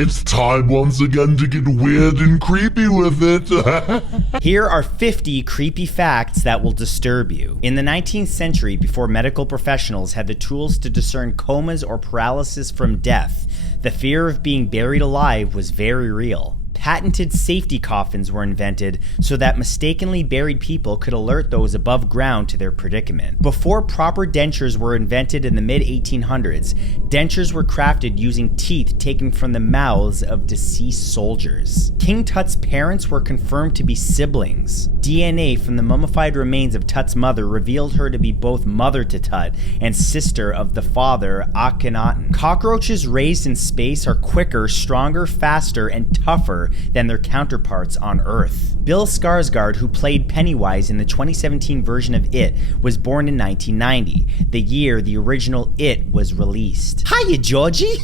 It's time once again to get weird and creepy with it. Here are 50 creepy facts that will disturb you. In the 19th century, before medical professionals had the tools to discern comas or paralysis from death, the fear of being buried alive was very real. Patented safety coffins were invented so that mistakenly buried people could alert those above ground to their predicament. Before proper dentures were invented in the mid-1800s, dentures were crafted using teeth taken from the mouths of deceased soldiers. King Tut's parents were confirmed to be siblings. DNA from the mummified remains of Tut's mother revealed her to be both mother to Tut and sister of the father, Akhenaten. Cockroaches raised in space are quicker, stronger, faster, and tougher than their counterparts on Earth. Bill Skarsgård, who played Pennywise in the 2017 version of It, was born in 1990, the year the original It was released. Hiya, Georgie!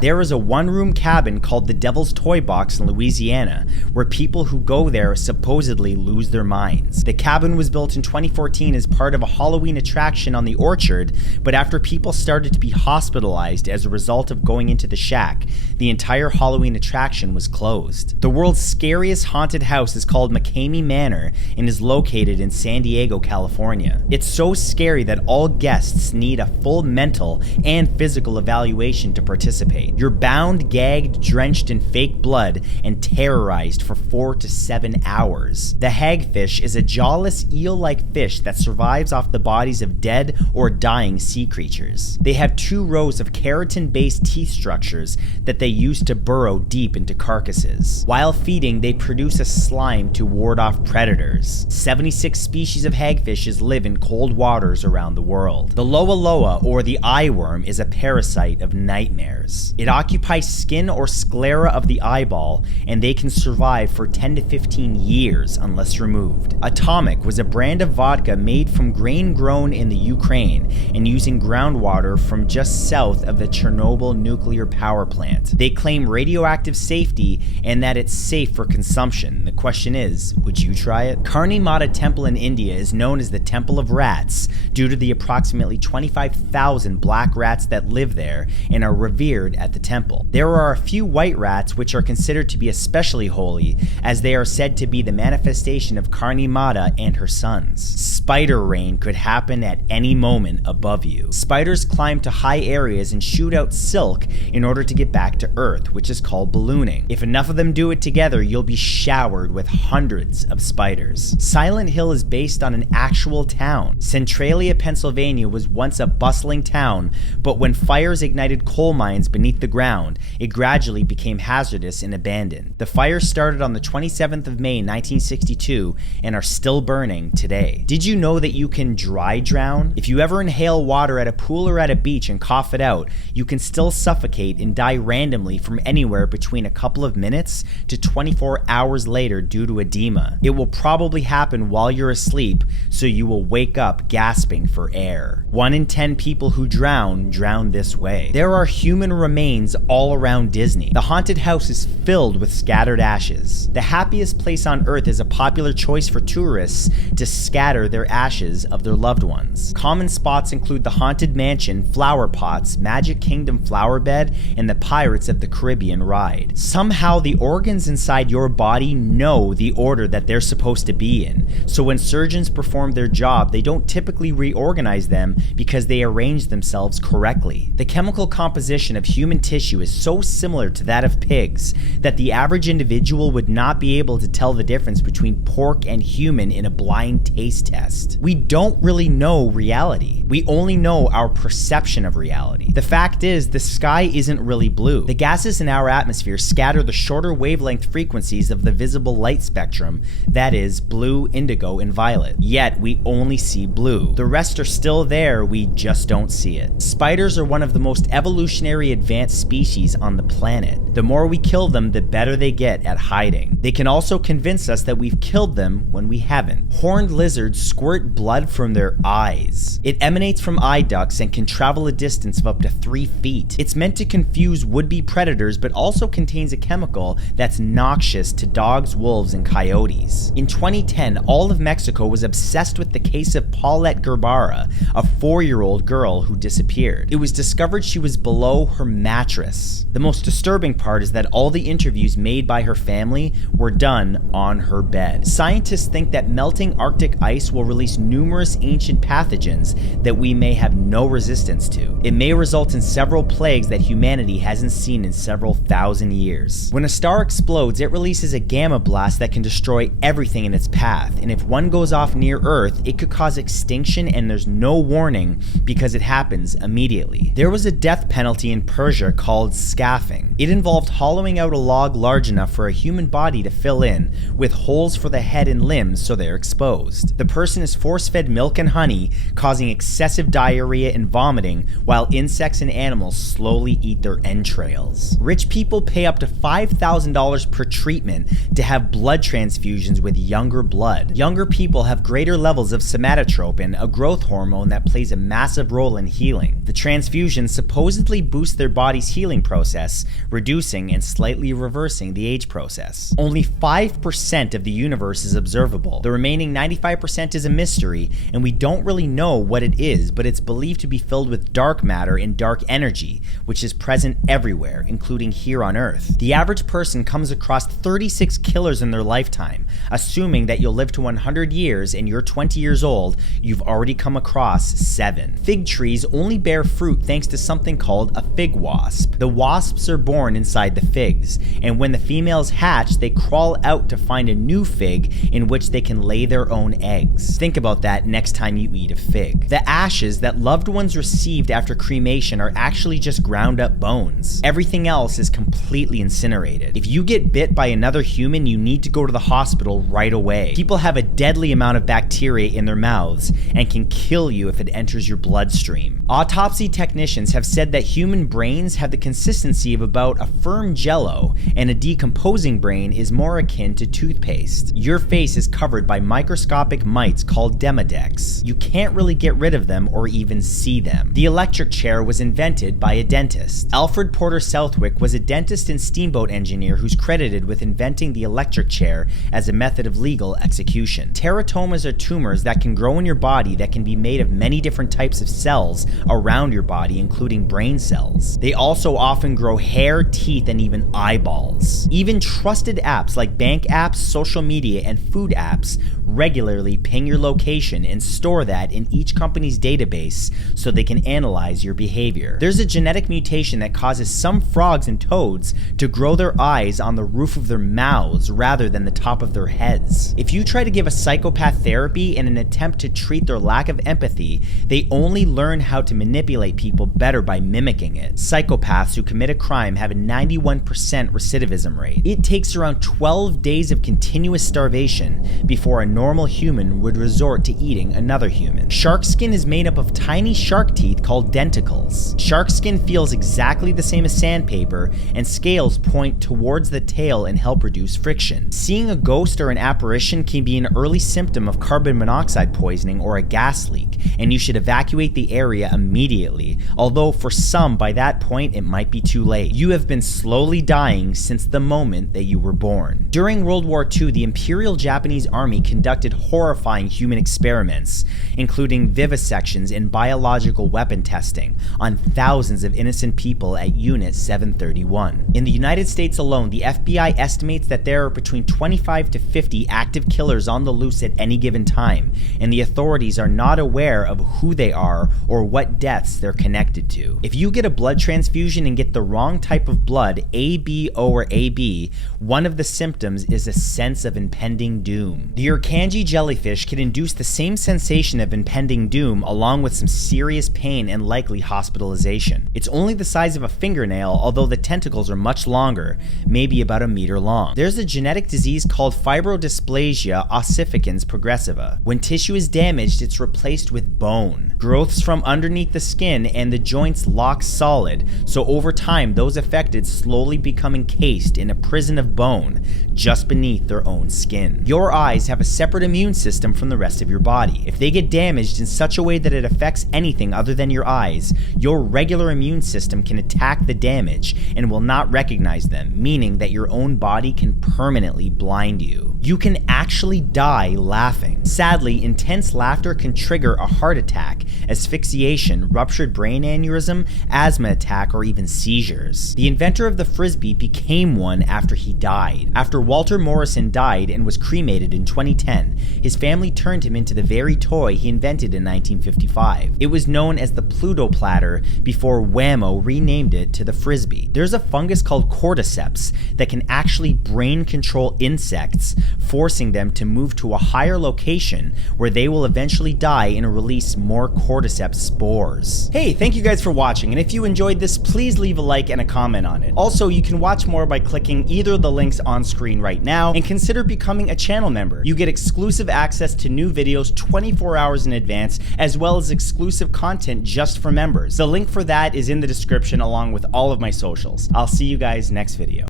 There is a one-room cabin called the Devil's Toy Box in Louisiana, where people who go there supposedly lose their minds. The cabin was built in 2014 as part of a Halloween attraction on the Orchard, but after people started to be hospitalized as a result of going into the shack, the entire Halloween attraction was closed. The world's scariest haunted house is called McCamey Manor and is located in San Diego, California. It's so scary that all guests need a full mental and physical evaluation to participate. You're bound, gagged, drenched in fake blood, and terrorized for 4 to 7 hours. The hagfish is a jawless eel-like fish that survives off the bodies of dead or dying sea creatures. They have 2 rows of keratin-based teeth structures that they use to burrow deep into carcasses. While feeding, they produce a slime to ward off predators. 76 species of hagfishes live in cold waters around the world. The loa loa, or the eye worm, is a parasite of nightmares. It occupies skin or sclera of the eyeball, and they can survive for 10 to 15 years unless removed. Atomic was a brand of vodka made from grain grown in the Ukraine and using groundwater from just south of the Chernobyl nuclear power plant. They claim radioactive safety and that it's safe for consumption. The question is, would you try it? Karni Mata Temple in India is known as the Temple of Rats due to the approximately 25,000 black rats that live there and are revered at the temple. There are a few white rats which are considered to be especially holy, as they are said to be the manifestation of Karni Mata and her sons. Spider rain could happen at any moment above you. Spiders climb to high areas and shoot out silk in order to get back to Earth, which is called ballooning. If enough of them do it together, you'll be showered with hundreds of spiders. Silent Hill is based on an actual town. Centralia, Pennsylvania was once a bustling town, but when fires ignited coal mines beneath the ground, it gradually became hazardous and abandoned. The fires started on the 27th of May, 1962, and are still burning today. Did you know that you can dry drown? If you ever inhale water at a pool or at a beach and cough it out, you can still suffocate and die randomly from anywhere between a couple of minutes to 24 hours later due to edema. It will probably happen while you're asleep, so you will wake up gasping for air. 1 in 10 people who drown this way. There are human remains all around Disney. The haunted house is filled with scattered ashes. The happiest place on Earth is a popular choice for tourists to scatter their ashes of their loved ones. Common spots include the Haunted Mansion, Flower Pots, Magic Kingdom Flower Bed, and the Pirates of the Caribbean ride. Somehow the organs inside your body know the order that they're supposed to be in, so when surgeons perform their job, they don't typically reorganize them because they arrange themselves correctly. The chemical composition of human tissue is so similar to that of pigs that the average individual would not be able to tell the difference between pork and human in a blind taste test. We don't really know reality. We only know our perception of reality. The fact is, the sky isn't really blue. The gases in our atmosphere scatter the shorter wavelength frequencies of the visible light spectrum, that is, blue, indigo, and violet. Yet, we only see blue. The rest are still there, we just don't see it. Spiders are one of the most evolutionary advanced species on the planet. The more we kill them, the better they get at hiding. They can also convince us that we've killed them when we haven't. Horned lizards squirt blood from their eyes. It emanates from eye ducts and can travel a distance of up to 3 feet. It's meant to confuse would-be predators, but also contains a chemical that's noxious to dogs, wolves, and coyotes. In 2010, all of Mexico was obsessed with the case of Paulette Guevara, a 4-year-old girl who disappeared. It was discovered she was below her mattress. The most disturbing part is that all the interviews made by her family were done on her bed. Scientists think that melting Arctic ice will release numerous ancient pathogens that we may have no resistance to. It may result in several plagues that humanity hasn't seen in several thousand years. When a star explodes, it releases a gamma blast that can destroy everything in its path, and if one goes off near Earth, it could cause extinction and there's no warning because it happens immediately. There was a death penalty in Persia called scaffing. It involved hollowing out a log large enough for a human body to fill in, with holes for the head and limbs so they're exposed. The person is force-fed milk and honey, causing excessive diarrhea and vomiting, while insects and animals slowly eat their entrails. Rich people pay up to $5,000 per treatment to have blood transfusions with younger blood. Younger people have greater levels of somatotropin, a growth hormone that plays a massive role in healing. The transfusions supposedly boost their body's healing process, reducing and slightly reversing the age process. Only 5% of the universe is observable. The remaining 95% is a mystery, and we don't really know what it is, but it's believed to be filled with dark matter and dark energy, which is present everywhere, including here on Earth. The average person comes across 36 killers in their lifetime. Assuming that you'll live to 100 years and you're 20 years old, you've already come across 7. Fig trees only bear fruit thanks to something called a fig wasp. The wasps are born inside the figs, and when the females hatch, they crawl out to find a new fig in which they can lay their own eggs. Think about that next time you eat a fig. The ashes that loved ones received after cremation are actually just ground up bones. Everything else is completely incinerated. If you get bit by another human, you need to go to the hospital right away. People have a deadly amount of bacteria in their mouths and can kill you if it enters your bloodstream. Autopsy technicians have said that human brains have the consistency of about a firm jello, and a decomposing brain is more akin to toothpaste. Your face is covered by microscopic mites called Demodex. You can't really get rid of them or even see them. The electric chair was invented by a dentist. Alfred Porter Southwick was a dentist and steamboat engineer who's credited with inventing the electric chair as a method of legal execution. Teratomas are tumors that can grow in your body that can be made of many different types of cells around your body, including brain cells. They also often grow hair, teeth, and even eyeballs. Even trusted apps like bank apps, social media, and food apps regularly ping your location and store that in each company's database so they can analyze your behavior. There's a genetic mutation that causes some frogs and toads to grow their eyes on the roof of their mouths rather than the top of their heads. If you try to give a psychopath therapy in an attempt to treat their lack of empathy, they only learn how to manipulate people better by mimicking it. Psychopaths who commit a crime have a 91% recidivism rate. It takes around 12 days of continuous starvation before a normal human would resort to eating another human. Shark skin is made up of tiny shark teeth called denticles. Shark skin feels exactly the same as sandpaper, and scales point towards the tail and help reduce friction. Seeing a ghost or an apparition can be an early symptom of carbon monoxide poisoning or a gas leak, and you should evacuate the area immediately, although for some by that point it might be too late. You have been slowly dying since the moment that you were born. During World War II, the Imperial Japanese Army conducted horrifying human experiments, including vivisections and biological weapon testing, on thousands of innocent people at Unit 731. In the United States alone, the FBI estimates that there are between 25 to 50 active killers on the loose at any given time, and the authorities are not aware of who they are or what deaths they're connected to. If you get a blood transfusion and get the wrong type of blood, A, B, O, or AB, one of the symptoms is a sense of impending doom. The Urkanji jellyfish can induce the same sensation of impending doom along with some serious pain and likely hospitalization. It's only the size of a fingernail, although the tentacles are much longer, maybe about a meter long. There's a genetic disease called fibrodysplasia ossificans progressiva. When tissue is damaged, it's replaced with bone. Growths from underneath the skin and the joints lock solid, so over time those affected slowly become encased in a prison of bone just beneath their own skin. Your eyes have a separate immune system from the rest of your body. If they get damaged in such a way that it affects anything other than your eyes, your regular immune system can attack the damage and will not recognize recognize them, meaning that your own body can permanently blind you. You can actually die laughing. Sadly, intense laughter can trigger a heart attack, asphyxiation, ruptured brain aneurysm, asthma attack, or even seizures. The inventor of the Frisbee became one after he died. After Walter Morrison died and was cremated in 2010, his family turned him into the very toy he invented in 1955. It was known as the Pluto Platter before Wham-O renamed it to the Frisbee. There's a fungus called cordyceps that can actually brain control insects, forcing them to move to a higher location where they will eventually die and release more cordyceps spores. Hey, thank you guys for watching, and if you enjoyed this, please leave a like and a comment on it. Also, you can watch more by clicking either of the links on screen right now, and consider becoming a channel member. You get exclusive access to new videos 24 hours in advance, as well as exclusive content just for members. The link for that is in the description along with all of my socials. I'll see you guys next video.